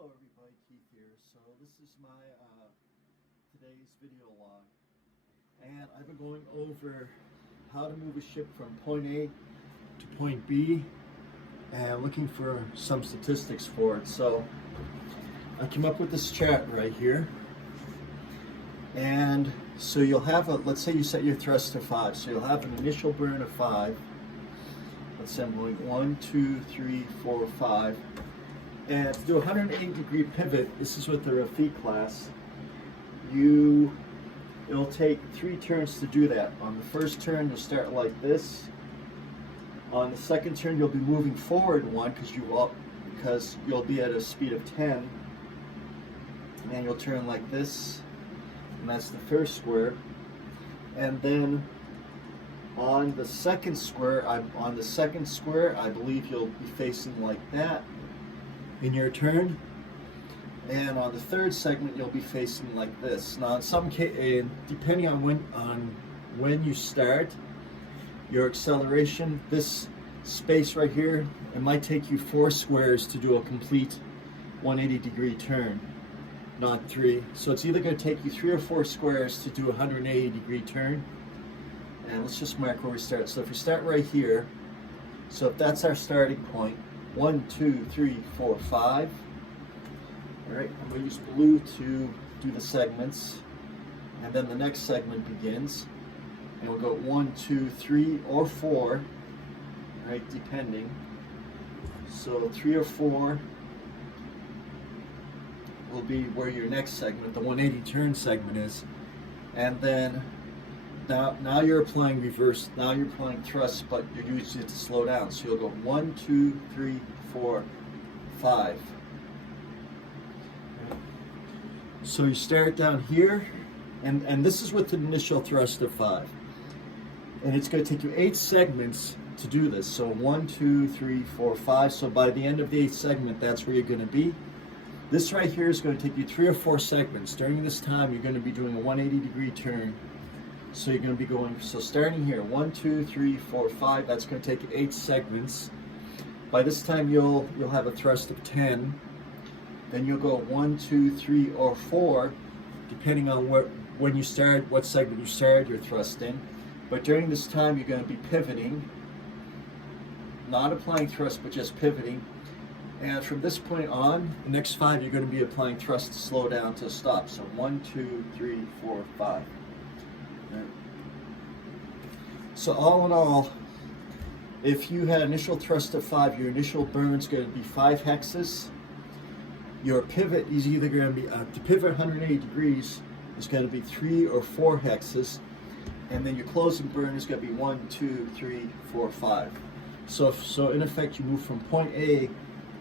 Hello everybody, Keith here. So this is my today's video log, and I've been going over how to move a ship from point A to point B and looking for some statistics for it. So I came up with this chart right here, and so you'll have let's say you set your thrust to 5, so you'll have an initial burn of 5. Let's say I'm going 1, 2, 3, 4, 5. And to do a 180-degree pivot, this is with the Rafik class, it'll take 3 turns to do that. On the first turn, you'll start like this. On the second turn, you'll be moving forward 1 because you'll be at a speed of 10. And you'll turn like this, and that's the first square. And then on the second square, I believe you'll be facing like that in your turn, and on the third segment you'll be facing like this. Now in some case, depending on when you start your acceleration, this space right here, it might take you 4 squares to do a complete 180-degree turn, not 3. So it's either going to take you 3 or 4 squares to do a 180-degree turn. And let's just mark where we start. So if we start right here, so if that's our starting point, 1, 2, 3, 4, 5. All right, I'm going to use blue to do the segments, and then the next segment begins, and we'll go 1, 2, 3, or 4. All right, depending. So 3 or 4 will be where your next segment, the 180 turn segment, is, and then now you're applying reverse. Now you're applying thrust, but you're using it to slow down. So you'll go 1, 2, 3, 4, 5. So you start down here, and this is with the initial thrust of 5. And it's going to take you 8 segments to do this. So 1, 2, 3, 4, 5. So by the end of the 8th segment, that's where you're going to be. This right here is going to take you 3 or 4 segments. During this time, you're going to be doing a 180-degree turn. So you're going to be going, so starting here, 1, 2, 3, 4, 5, that's going to take 8 segments. By this time you'll have a thrust of 10. Then you'll go 1, 2, 3, or 4, depending on when you start, what segment you started your thrust in. But during this time you're going to be pivoting, not applying thrust, but just pivoting. And from this point on, the next 5, you're going to be applying thrust to slow down to stop. So 1, 2, 3, 4, 5. So all in all, if you had initial thrust of 5, your initial burn is going to be 5 hexes. Your pivot is either going to be, to pivot 180 degrees, is going to be 3 or 4 hexes. And then your closing burn is going to be 1, 2, 3, 4, 5. So in effect, you move from point A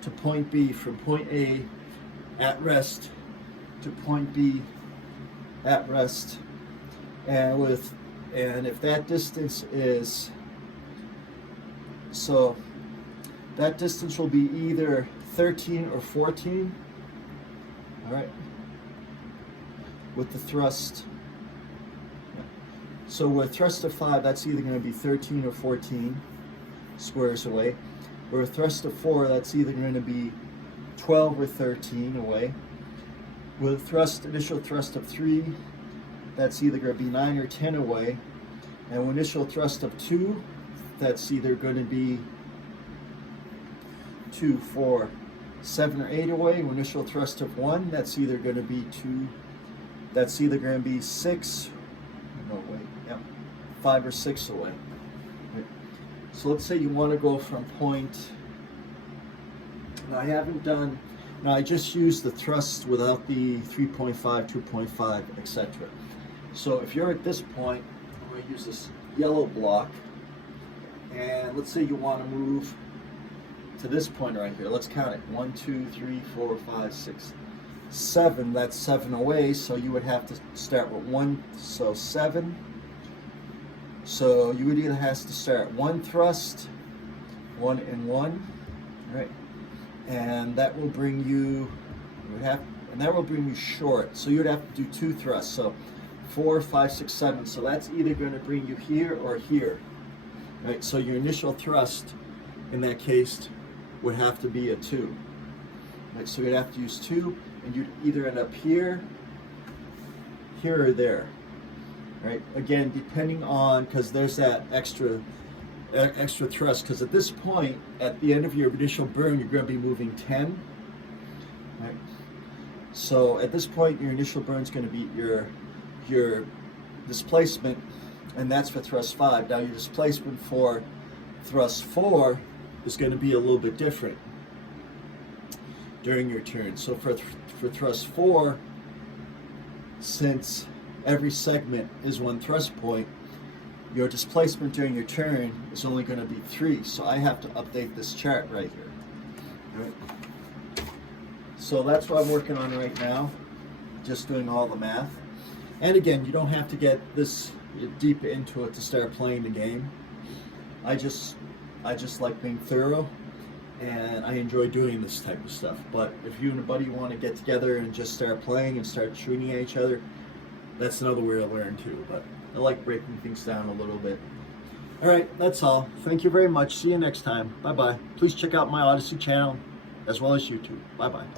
to point B, from point A at rest to point B at rest. And if that distance is, so that distance will be either 13 or 14, all right, with the thrust. So with thrust of 5, that's either going to be 13 or 14 squares away. Or with thrust of 4, that's either going to be 12 or 13 away. With initial thrust of 3, that's either going to be 9 or 10 away. And with initial thrust of 2, that's either going to be 2, 4, 7, or 8 away. With initial thrust of 1, that's either going to be 6, no wait, yeah, 5 or 6 away. So let's say you want to go from point, now I just used the thrust without the 3.5, 2.5, etc. So if you're at this point, I'm going to use this yellow block, and let's say you want to move to this point right here. Let's count it. 1, 2, 3, 4, 5, 6, 7. That's 7 away, so you would have to start with 1, so 7. So you would either have to start 1 thrust, 1 and 1, right? And that will bring you, short. So you would have to do 2 thrusts. So 4, 5, 6, 7. So that's either going to bring you here or here, right? So your initial thrust in that case would have to be a 2. Right, so you'd have to use 2, and you'd either end up here, here, or there. Right? Again, depending on, because there's that extra thrust, because at this point, at the end of your initial burn, you're going to be moving 10. Right? So at this point, your initial burn is going to be your displacement, and that's for thrust 5. Now your displacement for thrust 4 is going to be a little bit different during your turn. So for thrust 4, since every segment is 1 thrust point, your displacement during your turn is only going to be 3. So I have to update this chart right here. Right? So that's what I'm working on right now, just doing all the math. And again, you don't have to get this deep into it to start playing the game. I just like being thorough, and I enjoy doing this type of stuff. But if you and a buddy want to get together and just start playing and start shooting at each other, that's another way to learn too. But I like breaking things down a little bit. All right, that's all. Thank you very much. See you next time. Bye-bye. Please check out my Odyssey channel as well as YouTube. Bye-bye.